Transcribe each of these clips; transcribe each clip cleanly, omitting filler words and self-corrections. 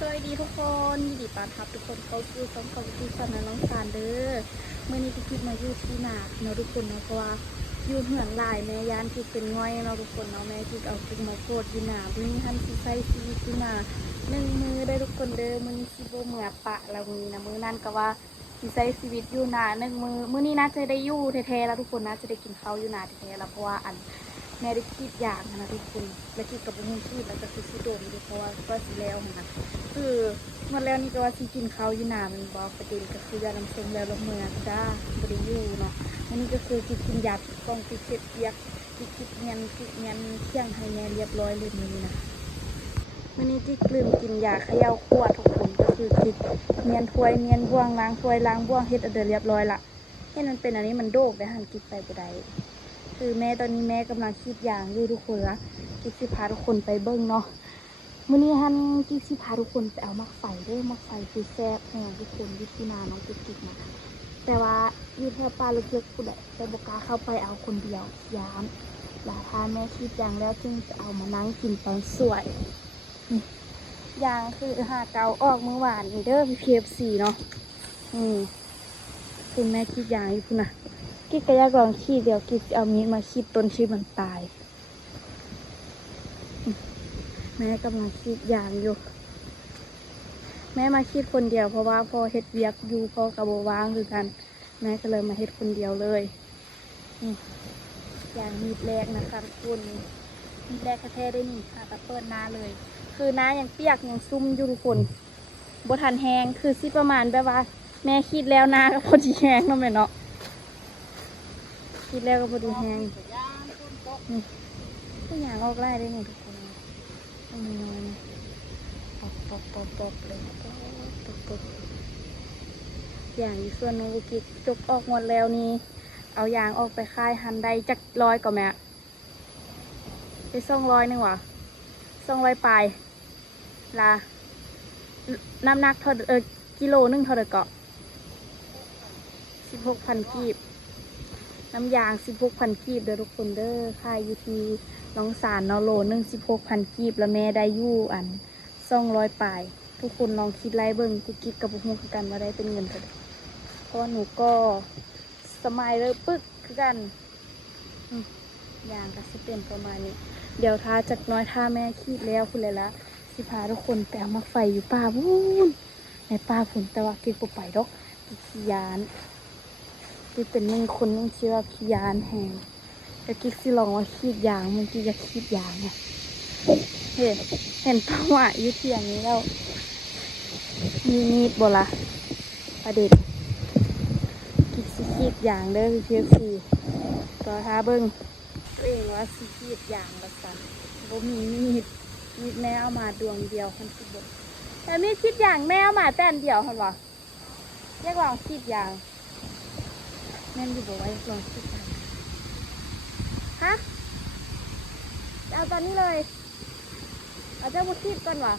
สวัสดีทุกคนยินดีต้อนรับทุกคนเข้าสู่ช่องของพี่สาวน้องสารเด้อเมื่อนี้พี่กิ๊กมาอยู่ที่นาเนาะทุกคนเนาะเพราะว่าอยู่เหือนหลายแม่ยานกิ๊กเป็นง่อยเนาะทุกคนเนาะแม่กิ๊กเอากิ๊กมาโกดอยู่นาเพิ่งทันที่ใช้ชีวิตอยู่นา1 มือได้ทุกคนเด้อมื้อนี้สิบ่เหมือปะแล้วมื้อนี้นะมื้อนั้นก็ว่าสิใช้ชีวิตอยู่นา1 มือมื้อนี้น่าจะได้อยู่แท้ๆแล้วทุกคนน่าจะได้กินข้าวอยู่นาแท้ๆแล้วเพราะว่าแม่ได้คิดอย่างนะทุกคนและคิดกับบุ้งคิดแล้วก็คือสิโดนอยู่เพราะว่าก็สิแล้วนะคือหมดแล้วนี่ก็ว่าสิกินข้าวอยู่หนามันบอกประเด็นก็คือยาน้ำส้มแล้วลงเมืองจ้าบริยูเนาะอันนี้ก็คือกินยาติดกล้องติดเช็ดเปียกกินเงียนเที่ยงให้แม่เรียบร้อยเลยมือนี้นะวันนี้ที่ลืมกินยาเขย่าขวดทุกคนก็คือกินเนียนถ้วยเนียนบ่วงล้างถ้วยล้างบ่วงเฮ็ดเรียบร้อยละเห็นมันเป็นอันนี้มันโดกได้หันกินไปบ่ได้คือแม่ตอนนี้แม่กำลังคิดอย่างอยู่ทุกคนละกิ๊กสิพาทุกคนไปเบิ้งเนาะมื้อนี้ฮันกิ๊กสิพาทุกคนไปเอามักไฟเด้อมักไฟคือแซ่บแห่งทุกคนอยู่ที่นาน้องกิ๊กนะแต่ว่าอยู่แถวป่าลึกๆกูได้แต่บ่กล้าเข้าไปเอาคนเดียวย้านหลาทาแม่คิดอย่างแล้วจึงจะเอามานั่งกินตอนสวยอย่างคือหาเกาออกเมื่อวานนี่เด้อPFCเนาะคือแม่คิดอย่างอยู่พุ่นน่ะกิ๊กก็อยากลองขี้เดียวกิ๊กเอามีดมาขี้ต้นชีมันตายแม่กำลังคิดอย่างอยู่แม่มาคิดคนเดียวเพราะว่าพอเฮ็ดเวียกอยู่พอกระโบว่างคือกันแม่ก็เลยมาเฮ็ดคนเดียวเลยอย่างมีดแรกนะคะคุณมีดแรกแท้ๆได้นี่ค่ะตะเปิดหน้าเลยคือหน้ายังเปียกยังซุ่มอยู่ทุกคนบทันแห้งคือสิประมาณแบบว่าแม่คิดแล้วหน้าก็พอดีแห้งเนาะแม่เนาะคิดแล้วก็พอดีแห้งนี่ก็อย่างออกไล่ได้นี่ทุกคนต้องมีน้อยนะปอกเลยปอกอย่างส่วนน้องบุกิจกออกหมดแล้วนี่เอายางออกไปค่ายหันได้จัก100ก่อนแม่ไป200นึงวะ200ปลายละน้ำหนักเท่ากิโลนึงเท่าเดิมเกาะ16,000 กีบน้ำยาง16,000 กีบเด้อทุกคนเด้อค่ายอยู่ที่น้องสารเนาะโลนึง16,000 กีบแล้วแม่ได้ยู่200ปลายทุกคนลองคิดไล่เบิ้งกุกิ๊กกับบุ้งคือกันว่าได้เป็นเงินเท่าไหร่เพราะหนูก็สมัยเลยปึ๊กคือกันอย่างก็สิเป็นประมาณนี้เดี๋ยวท้าจักน้อยท่าแม่คิดแล้วคุณเลยละสิพาทุกคนไปเอามักไฟอยู่ป่าวุ้นในป่าฝนแต่ว่ากิ๊กบ่ไปดอกกิ๊กขี้ยานกิ๊กเป็นคนนึงที่ว่าขี้ยานแหงแต่กิ๊กสิลองว่าคิดอย่างมันกิ๊กจะคิดอย่างไงเห็นตัวว่าอยู่ที่อย่างนี้แล้วมีมีดบ่ละประเด็นกิ๊กสิคิดอย่างเด้อPFCต่อท้าเบิ้งตัวเองว่าสิคิดอย่างละกันบ่มีมีดแม่เอามาดวงเดียวคันสิบ่แต่มีคิดอย่างแม่เอามาแต่อันเดียวคันวะเรียกว่าคิดอย่างแม่นอยู่บ่ว่าลองคิดอย่างฮะเอาตอนนี้เลยเอาเจ้าบุคิดก่อนวะ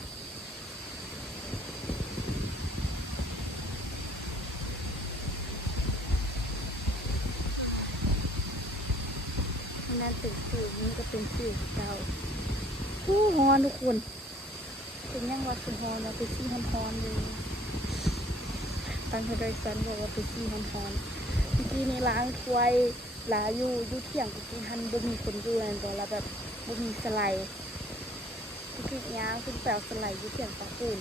นั่นเป็นสื่อนี่ก็เป็นสื่อเก่าผู้ฮอนทุกคนเป็นยังว่าเป็นฮอนเราเป็นซี่ฮอนเลยตั้งใจสันบอกว่าเป็นซี่ฮอนเมื่อกี้นี่ล้างถ้วยลาอยู่เที่ยงเมื่อกี้ฮันบ่มีคนอยู่นั่นตัวละแบบบ่มีสไลด์คือย้างขึ้นไปเอาสไลด์อยู่เที่ยงตาปูน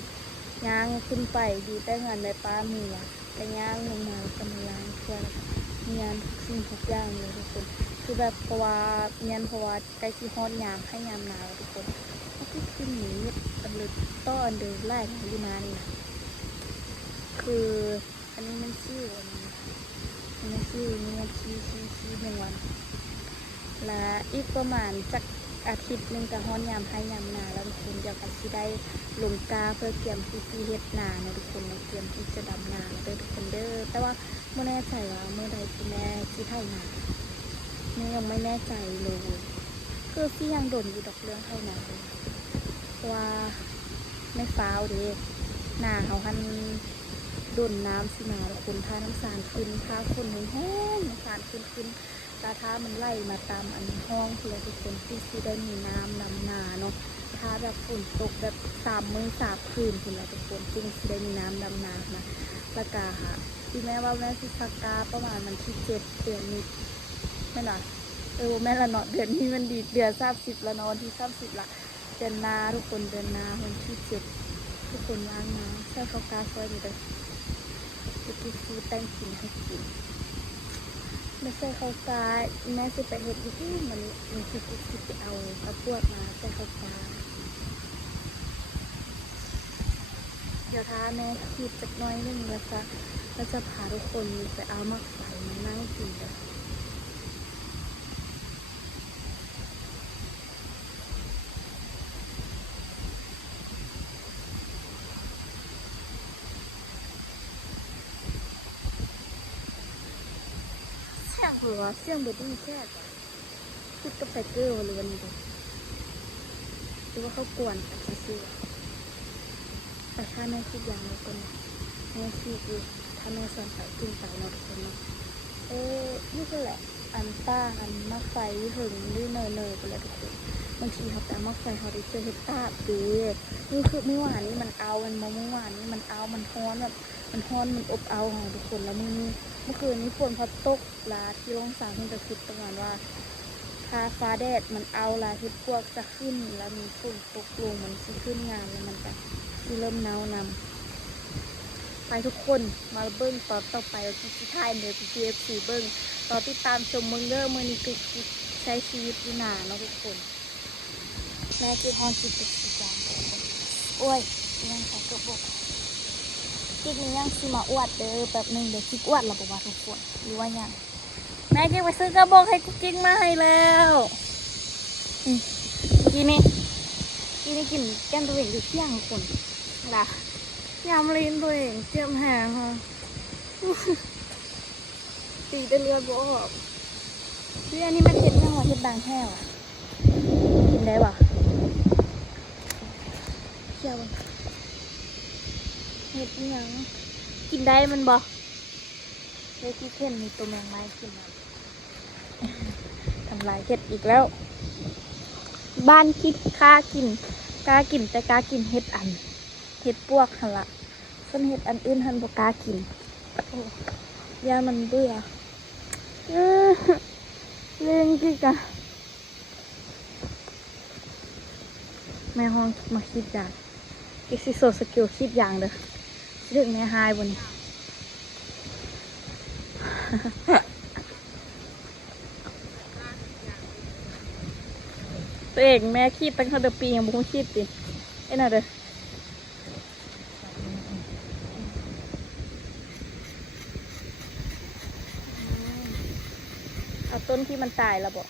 ย้างขึ้นไปดีแต่งานในป้ามีละแต่ย้างลงมาก็มาล้างถ้วยงานทุกสิ่งทุกอย่างเลยทุกคนคือแบบเพราะว่าใกล้ที่ฮอดยามให้ยามหนาวทุกคนก็คือหนีอันเลือต้ออันเดินไล่อยู่นานนี่นะคืออันนี้มันชื่อวันนี้ชื่อนี่มันชี้1 วันและอีกประมาณจักอาทิตย์นึงกับฮอดยามให้ยามหนาวแล้วทุกคนเดี๋ยวก็สิได้ลงกาเพื่อเตรียมที่เฮ็ดนานะทุกคนเตรียมที่จะดำนาเด้อทุกคนเด้อแต่ว่าไม่แน่ใจว่าเมื่อใดที่แม่ที่ไทยนานี่ยังไม่แน่ใจเลยคือพี่ยังโดนอยู่ดอกเรื่องไทยนาว่าไม่ฟ้าวเด้หนาเขาหันโดนน้ำสิมาแล้วคนท่าน้ำสารขึ้นท่าคนแห้งน้ำสารขึ้นตาท่ามันไล่มาตามอันห้องที่เราทุกคนที่ได้มีน้ำนำนาเนาะ ถ้าแบบฝนตกแบบ3 มื้อ3 คืนคุณละทุกคนจึงสิได้มีน้ำดำนานะแล้วก็ค่ะที่แม่ว่าแม่สิสักกาประมาณวันที่7เดือนนี้แม่น่ะแม่ละเนาะเดือนนี้มันดีเดือน30ละเนาะวันที่30ละเดือนนาทุกคนเดือนนาวันที่7ทุกคนล้างน้ำใส่ข้าวกาซอยนี่เลยจะกินฟูแต่งกินให้กินไม่ใส่ข้าวกาแม่สิไปเฮ็ดอยู่ที่มันคือไปเอากระปวดมาใส่ข้าวกาเดี๋ยวถ้าแม่คิดจักน้อยนึงแล้วจะพาทุกคนไปเอามักไฟมานั่งกินกันเสียงหัวเสียงบดดี้แค่พูดกับไฟเกอร์หรือวันนี้หรือว่าเขากวนกับซื่อแต่ถ้าแม่คิดอย่างไรคนแม่คิดอยู่ถ้าแม่สอนไปขึ้นไปเนาะทุกคนเนาะนี่ก็แหละอันต้าอันมักไฟหึงหรือเนยไปแล้วทุกคนบางทีเขาแต่มักไฟเขาได้เจอเห็ดตาดีนี่คือเมื่อวานนี้มันเอามันเมื่อวานนี้มันเอามันฮ้อนแบบมันฮ้อนมันอบเอาของทุกคนแล้วเมื่อคืนนี้ฝนพอตกลาที่ลงสามเพิ่งจะคิดประมาณว่าถ้าฟ้าแดดมันเอาลาเห็ดพวกจะขึ้นแล้วมีฝนตกลงมันจะขึ้นงามแล้วมันจะเริ่มหนาวนำไปทุกคนมาเบิ้งตอนต่อไปที่ท้ายเดี๋ยวที่FCเบิ้งตอนที่ตามชมมึงเด้อมือนี้คือใช้ชีวิตอยู่หนาเนาะทุกคนแม่คือฮอนคิดเป็นสีจางทุกคนโอ้ยยังใส่กระบอกกิ๊กนี้ยังสิมาอวดเด้อแบบนึงเดี๋ยวกิ๊กอวดเราบอกว่าทุกคนหรือว่ายังแม่กิ๊กไปซื้อกระบอกให้กิ๊กมาให้แล้วกินกินแก้มตัวเองอยู่เที่ยงทุกคนล่ะยำลิ้นตัวเองเจ็บแหงค่ะตีได้เลือดบออกพี่อันนี้มันเห็ดยังวะเห็ดบางแห้วกินได้ปะเชี่ยวเห็ดยังกินได้มันบอเลยที่เข่นมีตัวแมงไม้กินทำลายเห็ดอีกแล้วบ้านคิดกล้ากินแต่กล้ากินเห็ดอันเห็ดปวกหันละส่วนเห็ดอันอื่นหันบอกกล้ากินยามันเบื่อเรื่องกี่กะแม่ห้องมาคิดอย่างกิซิโซสกิลคิดอย่างเด้อเรื่องแม่หายบนนี้ตัวเองแม่คิดตั้งแต่ปียังบุ้งคิดดิไอ้น่ะเด้อเอาต้นที่มันตายแล้วบอก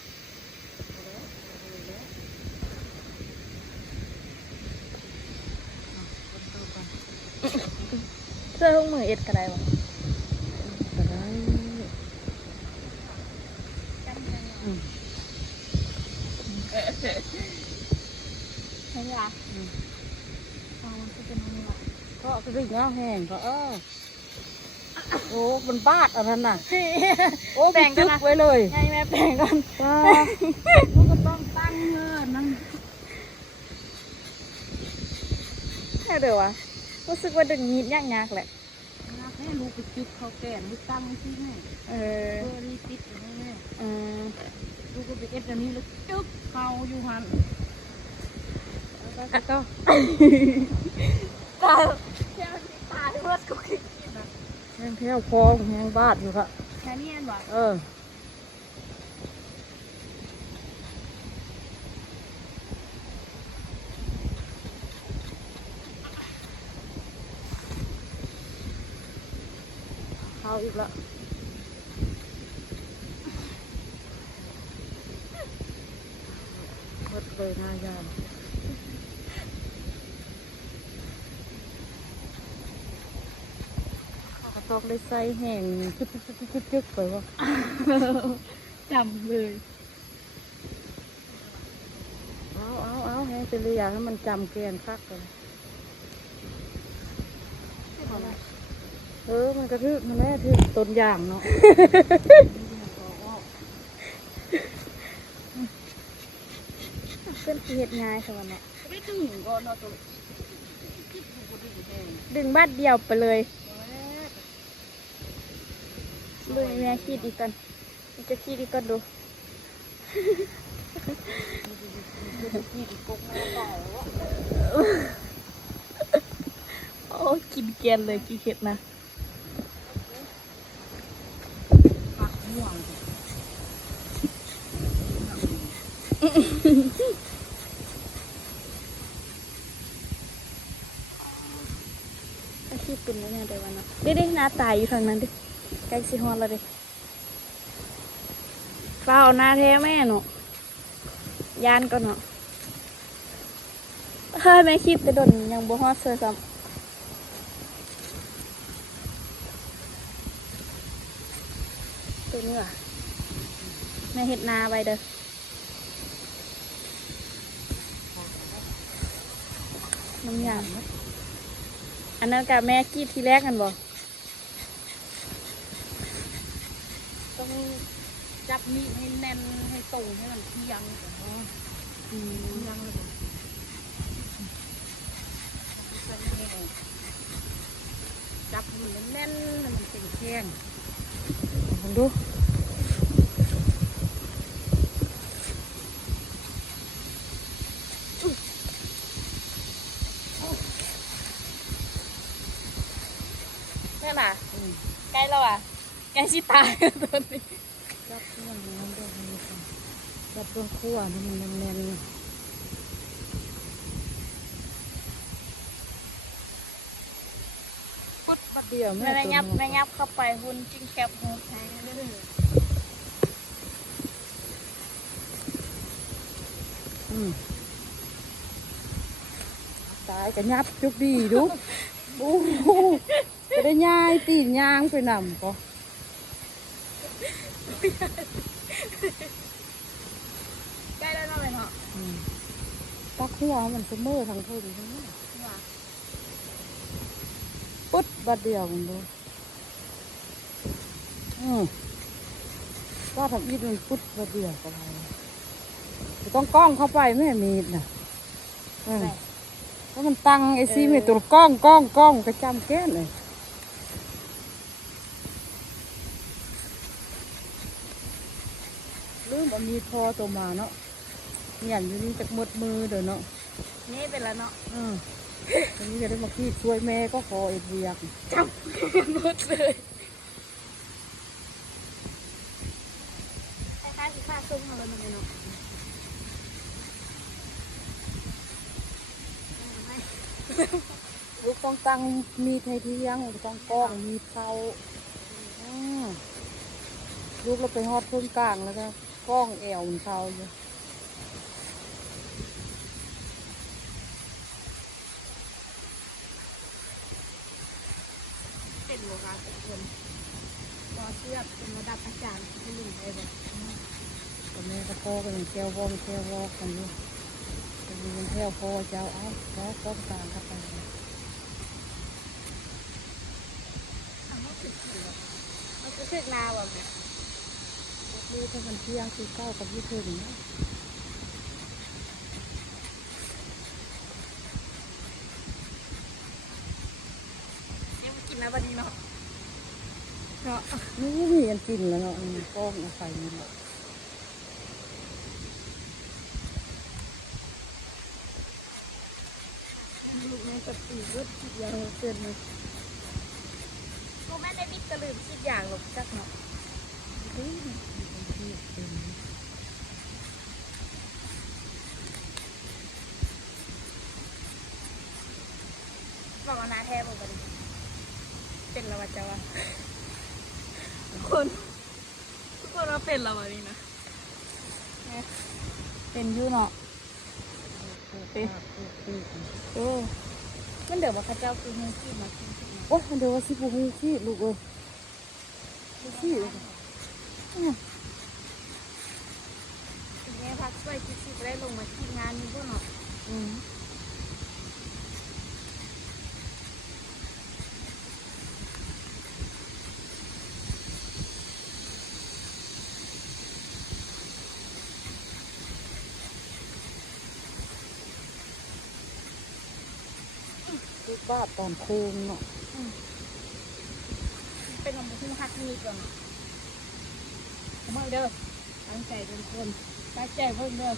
เสื้อลูกมือเอ็ดกระไดวะกระไดให้ยามันจะเป็นอะไรก็กระดิ่งน้ำแห้งก็โอ้มันบาดอะไรน่ะโอ้แปลงกันนะไว้เลยให้แม่แปลงกันลูกก็ต้องตั้งเงินนั่นเดี๋ยววะรู้สึกว่าดึงนิดยากแหละให้ลูกไปจุดเขาแก่นลูกตั้งที่แม่รีบติดอยู่แม่ลูกก็ไปเอ็ดอันนี้แล้วจุ๊บเขาอยู่หันแล้วก็ตาตาที่ว่ากูคิดนะแห้งเที่ยวคอแห้งบาดอยู่ค่ะแค่นี้เองวะเอาอีกแล้วหมดเลยนายามตอกได้ใส่แห้งจึ๊กไปวะจำเลยเอาแห้งเป็นเลยอยากให้มันจำแกนคักเลยมันกระทึกมันแม่ทึกต้นยางเนาะเป็นเห็ดง่ายค่ะวันนี้ ก็นอนตัวดึงบัดเดียวไปเลยดูแม่คิดอีกกันจะคิดอีกกันดูโอ้กินเกลียนเลยกี่เข็ดนะคิดเป็นแล้วเนี่ยเดี๋ยววันนั้นดิหน้าตายอยู่ทางนั้นดิใกล้สิฮอนแล้วดิเฝ้าหน้าแท้แม่เนาะยานก็เนาะเฮ้ยแม่คิดแต่โดนยังบ่ฮอดเสือซ้ำตัวนี้ว่ะแม่เห็ดนาไว้เด้อน้ำยางอันนั้นกับแม่กี้ทีแรกกันบ่ต้องจับมีดให้แน่นให้ตรงให้มันเที่ยงยังเลยจับมันแน่นมันเป็นแข้งลองดูนี่น่ะใกล้แล้วอ่ะใกล้ชิตายตัวนี้จับเรื่องนั้นด้วยจับเรื่องขั้วนี่มันแน่นปุ๊บเดียวแม่ยับเข้าไปหุ่นจิ้งแคบหูแทงเลยตายกันยับจุกดีดูโอ้โหจะได้ย่ายตีนย่างไปนำก็ใกล้แล้วเนาะเลยเนาะตักหัวมันเสมอทางเท่านี้ปุ๊บบัดเดียวมันดูก็ทำอีกมันปุ๊บบัดเดียวก็ได้ต้องกล้องเข้าไปไม่มีน่ะแล้วมันตั้งไอซีมีตัวกล้องกระจำแก้เลยลืมเอามีพอตัวมาเนาะเนี่ยอยู่นี่จากมือเดี๋ยวเนาะนี่เป็นแล้วเนาะตอนนี้จะได้มาขี้ช่วยแม่ก็ขอเอ็ดเวียกจับหมดเลยคล้ายๆที่ข้าซุ้มเราเลยเนาะลูกต้องตั้งมีไทยเที่ยงต้องกล้องมีเท้าลูกเราไปฮอดพื้นกลางแล้วก็กล้องแอวมันเท้าอยู่เป็นโลกาเป็นต่อเชือกเป็นระดับอาจารย์ที่หนึ่งเลยแบบตอนนี้ก็พ่อกันแก้ววอกกันอยู่จะมีเที่ยวพ่อเจ้าเอาแล้วก้อนกลางเข้าไปมันก็ถึกนาว่ะดูถ้ามันเที่ยงคือเก้ากับยี่สิบนี่ยังกินนะบัดนี้เนาะนี่มีอันกินแล้วเนาะก้องเอาใส่นี่แหละลูกแม่ก็ตีรถคิดอย่างเกินเลยลูกแม่ได้บิ๊กกระลืมคิดอย่างหรอกจักเนาะบอกว่านาแท้บอกกันเป็นเราจะว่าทุกคนว่าเป็นเราวันนี้นะเป็นยูเนาะโอ้มันเดี๋ยวว่าข้าเจ้าคือให้ขี้มาขี้โอ้เดี๋ยวว่าสิบุ้งขี้ลูกเอ้ยขี้เลยแม่พักช่วยคิดได้ลงมาที่งานนี้พวกเนาะ ว่าตอนโค้งเนาะ เป็นของผู้ฮักมีก่อนเอามาเด้อตั้งใจทุกคนตั้งใจเพิ่มเด้อ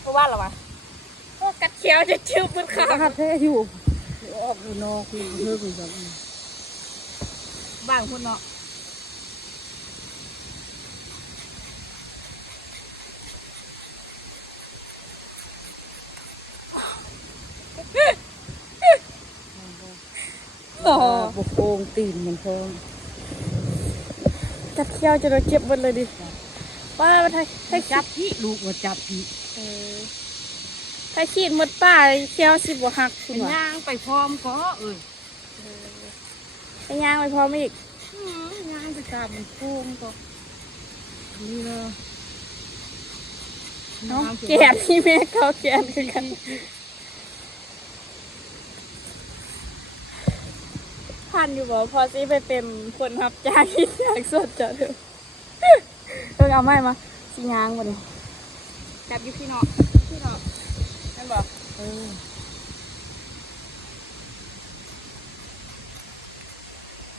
เพราะว่าอะไรวะพวกกัดเขียวจะชิวปืนขา ข้าแท้อยู่ออกอยู่นอกอยู่เฮือกอยู่แบบ บางคนเนาะต่อ บุกโป่งตีนมันเพิ่ม กัดเขียวจะโดนเจ็บหมดเลยดิว่าไทยไทย จับพี่ลูกมาจับพี่ ไทยขีดหมดป่าเขียวสิบกว่าหักคุ เป็ ณ น วะ ย่างไปพร้อมก็ไปย่างไปพร้อมอีก ย่างไปตามมันโค้งก็นี่เลย เนาะแกนที่แม่เขาแกนคือกันพันอยู่บ่พอซีไปเป็นคนรับจ้างที่อยากสดจะเถอะเอาไม้มาสิย่างบ่นี่จับอยู่พี่เนาะนั่นบ่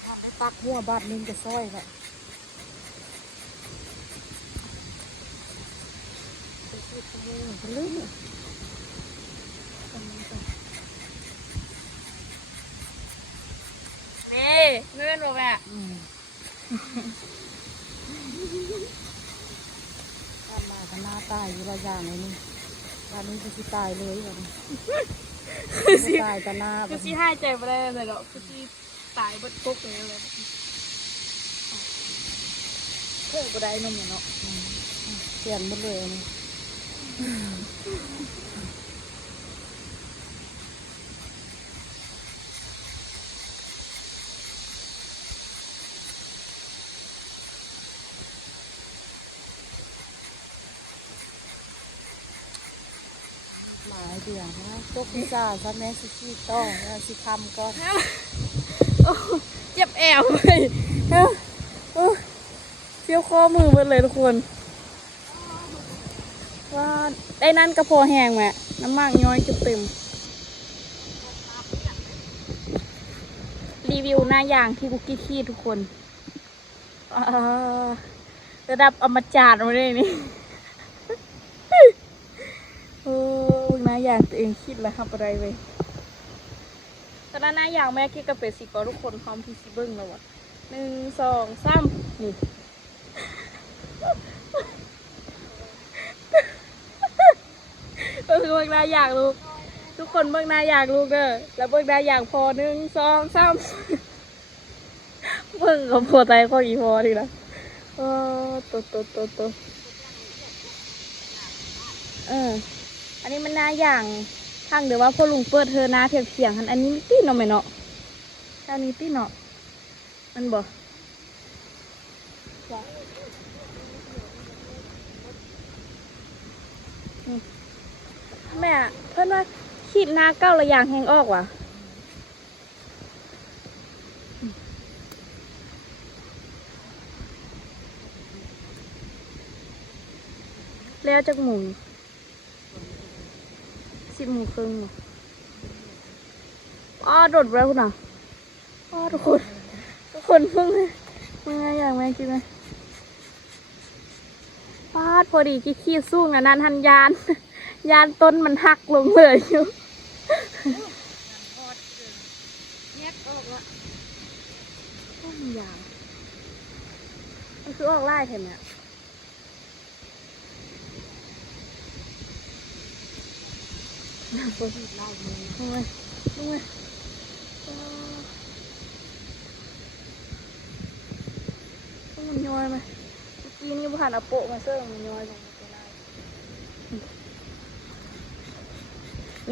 ทำได้ตักหัวบาทนึงจะซ้อยละ ลืมนี่เงื่อนบ่แม่ ทำมากันหน้าตายอยู่ละอย่างเลยนี่ตอนนี้จะสิตายเลยแบบนี้ตายกันหน้าแบ คือบ ซี นี้ ให้ใจไม่ได้เลยหรอกคือซีตายบดกุ๊กอย่างเงี้ยเลยเพื่อก็ได้นมอย่างเนาะ เปลี่ยนหมดเลยนี่หลายเดือนนะพวกพิซซ่าซะแม่ซิซี่ต้องแล้วสิคำก่อน โอ้เจ็บแอวเลยเฟี้ยวข้อมือหมดเลยทุกคนว่าได้นั่นกระเพาะแห้งแม่น้ำมันย้อยจุดเต็มรีวิวหน้าอย่างที่บุกกี้ขี้ทุกคนระดับอมจารมาเลยนี่ โอ้หน้าอย่างตัวเองคิดแล้วครับอะไรเว้ยตอนนั้นหน้าอย่างแม่คิดกับเป็ดสิก็ทุกคนพร้อมที่สิเบิ้งแล้ววะ1 2 3นี่ ก็คือเบิ้งหน้าอย่างลูกทุกคนเบิ้งหน้าอย่างลูกเด้อแล้วเบิ้งหน้าอย่างพอ1 2 3 เบิ้งกับพอใจข้ออีพอทีละตัวอันนี้มันหน้าอย่างทางเดี๋ยวว่าพ่อลุงเปิดเธอหน้าเพียงเพียงอันนี้มีตี้เนาะไหมเนาะอันนี้ตี้เนาะมันบ่แม่เพื่อนว่าขีดหน้าเก้าระยางแหงออกว่ะแล้วจากหมู10 โมงครึ่งเนาะโดดแล้วคุณอ่ะทุกคนเพิ่งไงอย่างแม่คิดไหมพอดีขี้สู้งานนั้นทันยานต้นมันหักลงเลยอยู่แยกออกละต้นยางมันคือออกไล่เห็นไหมดูไงมันย้อยไหมเมื่อกี้นี่ผ่านเอาโปะมาเสื้อมันย้อยลงไปได้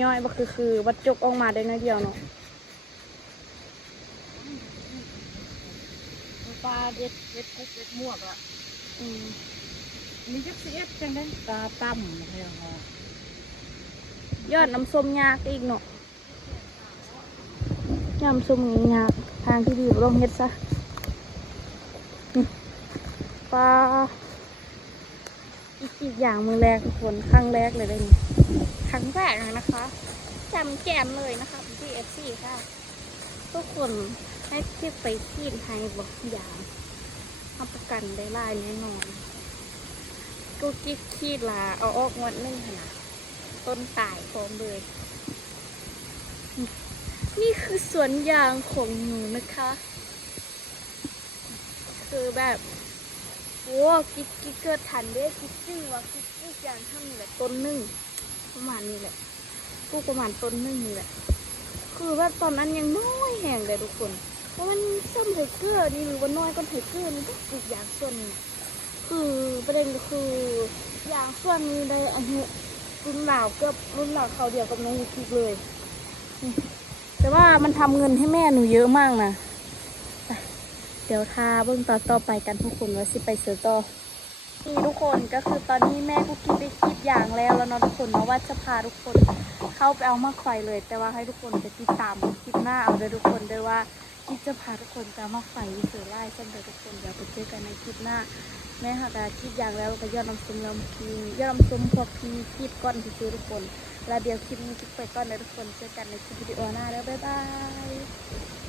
ย้อยบ่คือวัดจกออกมาได้น้อยเดียวเนาะ ปลาเด็ดกุ๊กเด็ดหมวกอ่ะมีจักเสียดจังได้ตาตั้มอะไรอย่างเงี้ย ยอดน้ำส้มยากอีกเนาะน้ำส้มยากทางที่ดีบ่ต้องเฮ็ดซะปลา อีกอย่างมือแรกทุกคนครั้งแรกเลยได้นี่ครั้งแรกเลยนะคะจำแก้มเลยนะคะที่เอฟซีค่ะทุกคนให้ที่ไปขีดให้บอกอย่างรับประกันได้ลายแน่นอนกูกิ๊กขีดลาเอาออกงวดหนึ่งขนาดต้นตายพร้อมเลยนี่คือสวนยางของหนูนะคะคือแบบโอ้กิ๊กเกิดทันเด้กิ๊กจื้อว่ากิ๊กยางทั้งนี่แหละต้นหนึ่งประมาณนี้แหละกูประมาณต้นหนึ่งนี่แหละคือว่าตอนนั้นยังน้อยแห่งเลยทุกคนเพราะมันซ้ำไทเกอร์นี่หรือว่าน้อยก็ไทเกอร์นี่ก็อีกอย่างส่วนนึงคือประเด็นก็คือยางส่วนนี้ได้อายุรุ่นราวเกือบรุ่นราวเขาเดียวกับน้องกิ๊กเลยแต่ว่ามันทำเงินให้แม่หนูเยอะมากนะเดี๋ยวทาเบื้องต่อไปกันทุกคนว่าสิไปเสือต่อนี่ทุกคนก็คือตอนนี้แม่กุ๊กกิ๊บได้คิดอย่างแล้วเนาะทุกคนเนาะว่าจะพาทุกคนเข้าไปเอามาไข่เลย แต่ว่าให้ทุกคนไปติดตามคลิปหน้าเอาเลยทุกคนด้วยว่ากิ๊บจะพาทุกคนไปเอามาไข่เสือไล่เช่นเดียวทุกคนเดี๋ยวไปเจอกันในคลิปหน้าแม่หากคิดอย่างแล้วก็ยอดน้ำซุปพวกพีคลิปก้อนที่ซื้อทุกคนแล้วเดี๋ยวคลิปนี้คลิปไปก้อนเลยทุกคนเจอกันในคลิปวิดีโอหน้าแล้วบ๊ายบาย